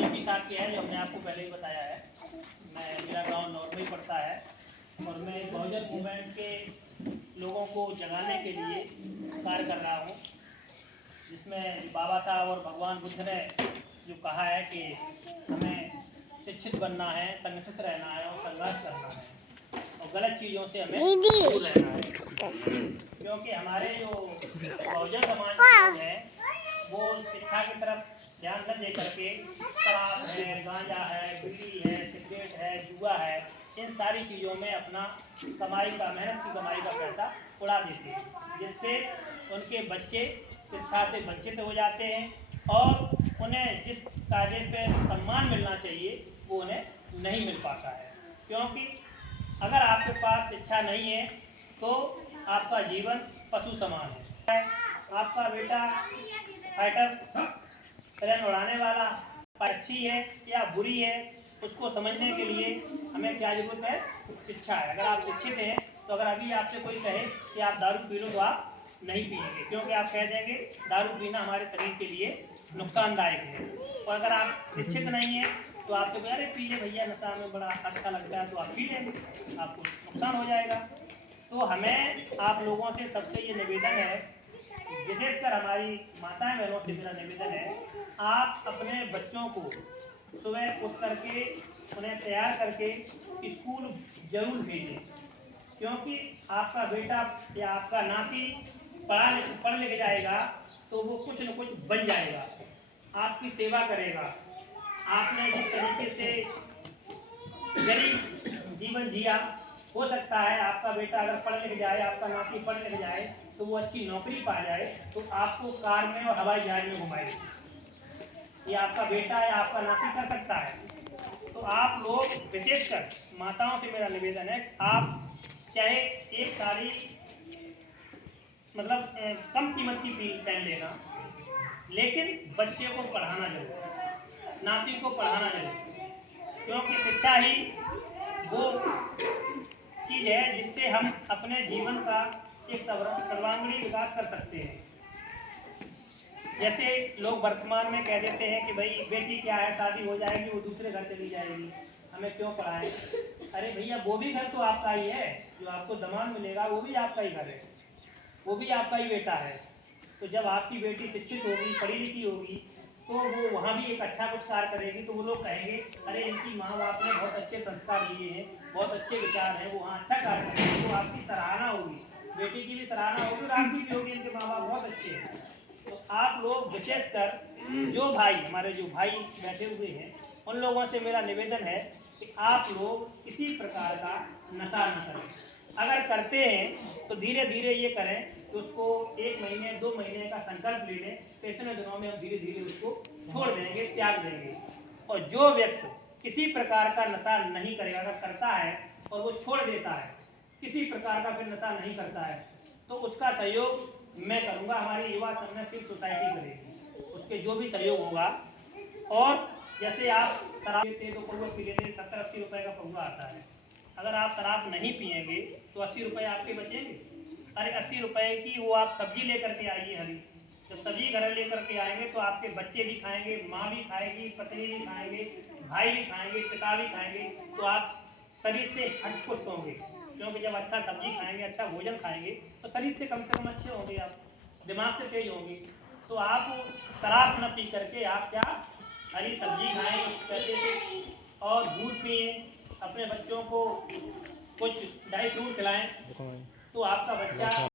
GP साहब की है, जो हमने आपको पहले ही बताया है। मेरा गांव नॉर्मल पड़ता है और मैं बहुजन मूवमेंट के लोगों को जगाने के लिए कार्य कर रहा हूँ, जिसमें बाबा साहब और भगवान बुद्ध ने जो कहा है कि हमें शिक्षित बनना है, संगठित रहना है और संघर्ष करना है और गलत चीज़ों से हमें दूर रहना है। क्योंकि हमारे जो बहुजन समाज के लोग हैं वो शिक्षा की तरफ ध्यान न दे करके शराब है, गांजा है, बीड़ी है, सिगरेट है, जुआ है, इन सारी चीज़ों में अपना कमाई का, मेहनत की कमाई का पैसा उड़ा देते हैं, जिससे उनके बच्चे शिक्षा से वंचित हो जाते हैं और उन्हें जिस कायदे पे सम्मान मिलना चाहिए वो उन्हें नहीं मिल पाता है। क्योंकि अगर आपके पास शिक्षा नहीं है तो आपका जीवन पशु समान है। आपका बेटा फाइटर प्लेन उड़ाने वाला अच्छी है या बुरी है, उसको समझने के लिए हमें क्या जरूरत है? शिक्षा है। अगर आप शिक्षित हैं तो अगर अभी आपसे कोई कहे कि आप दारू पी लो तो आप नहीं पिएंगे, क्योंकि आप कह देंगे दारू पीना हमारे शरीर के लिए नुकसानदायक है। और अगर आप शिक्षित नहीं है तो आपको अरे पी ले भैया, नशा में बड़ा अच्छा लगता है, तो आप पी लेंगे, आपको नुकसान हो जाएगा। तो हमें आप लोगों से सबसे ये निवेदन है, विशेषकर हमारी माताएं बहनों से मेरा निवेदन है, आप अपने बच्चों को सुबह उठ करके उन्हें तैयार करके स्कूल जरूर भेजें, क्योंकि आपका बेटा या आपका नाती पढ़ लिख जाएगा तो वो कुछ न कुछ बन जाएगा, आपकी सेवा करेगा। आपने जिस तरीके से गरीब जीवन जिया, हो सकता है आपका बेटा अगर पढ़ लिख जाए, आपका नाती पढ़ लिख जाए तो वो अच्छी नौकरी पा जाए तो आपको कार में और हवाई जहाज में घुमाए। ये आपका बेटा या आपका नाती कर सकता है। तो आप लोग, विशेषकर माताओं से मेरा निवेदन है, आप चाहे एक साड़ी मतलब कम कीमत की पहन लेना, लेकिन बच्चे को पढ़ाना जरूर, नाती को पढ़ाना जरूर, क्योंकि शिक्षा ही वो चीज है जिससे हम अपने जीवन का एक सर्वांगीण विकास कर सकते हैं। जैसे लोग वर्तमान में कह देते हैं कि भाई बेटी क्या है, शादी हो जाएगी वो दूसरे घर चली जाएगी, हमें क्यों पढ़ाएं। अरे भैया वो भी घर तो आपका ही है, जो आपको दामाद मिलेगा वो भी आपका ही घर है, वो भी आपका ही बेटा है। तो जब आपकी बेटी शिक्षित होगी, पढ़ी लिखी होगी, तो वो वहाँ भी एक अच्छा कुछ कार्य करेगी, तो वो लोग कहेंगे अरे इनकी माँ बाप ने बहुत अच्छे संस्कार दिए हैं, बहुत अच्छे विचार हैं, वो वहाँ अच्छा कार्य करेंगे, तो आपकी सराहना होगी, बेटी की भी सराहना होगी और आपकी भी होगी, इनके माँ बाप बहुत अच्छे हैं। तो आप लोग विशेषकर जो भाई, हमारे जो भाई बैठे हुए हैं, उन लोगों से मेरा निवेदन है कि आप लोग किसी प्रकार का नशा न करें। अगर करते हैं तो धीरे धीरे ये करें कि उसको 1 महीने 2 महीने का संकल्प ले लें, तो इतने दिनों में हम धीरे धीरे उसको छोड़ देंगे, त्याग देंगे। और जो व्यक्ति किसी प्रकार का नशा नहीं करेगा, अगर करता है और वो छोड़ देता है, किसी प्रकार का फिर नशा नहीं करता है, तो उसका सहयोग मैं करूँगा, हमारी युवा संरक्षित सोसाइटी करेगी, उसके जो भी सहयोग होगा। और जैसे आप शराब पीते हैं तो पौवा पी लेते हैं, 70-80 रुपए का पौवा आता है। अगर आप शराब नहीं पिएंगे तो 80 रुपए आपके बचेंगे। अरे 80 रुपए की वो आप सब्जी लेकर के आइए हरी, जब सब्जी घर लेकर के आएंगे तो आपके बच्चे भी खाएंगे, माँ भी खाएगी, पत्नी भी खाएंगे, भाई भी खाएंगे, पिता भी खाएंगे, तो आप शरीर से हटपुष्ट होंगे। क्योंकि जब अच्छा सब्जी खाएंगे, अच्छा भोजन खाएंगे तो शरीर से कम अच्छे होंगे, आप दिमाग से तेज होंगे। तो आप शराब न पी करके आप क्या, हरी सब्जी खाएं उस पैसे से, और दूध पिए, अपने बच्चों को कुछ ड्राई फ्रूट खिलाएं, तो आपका बच्चा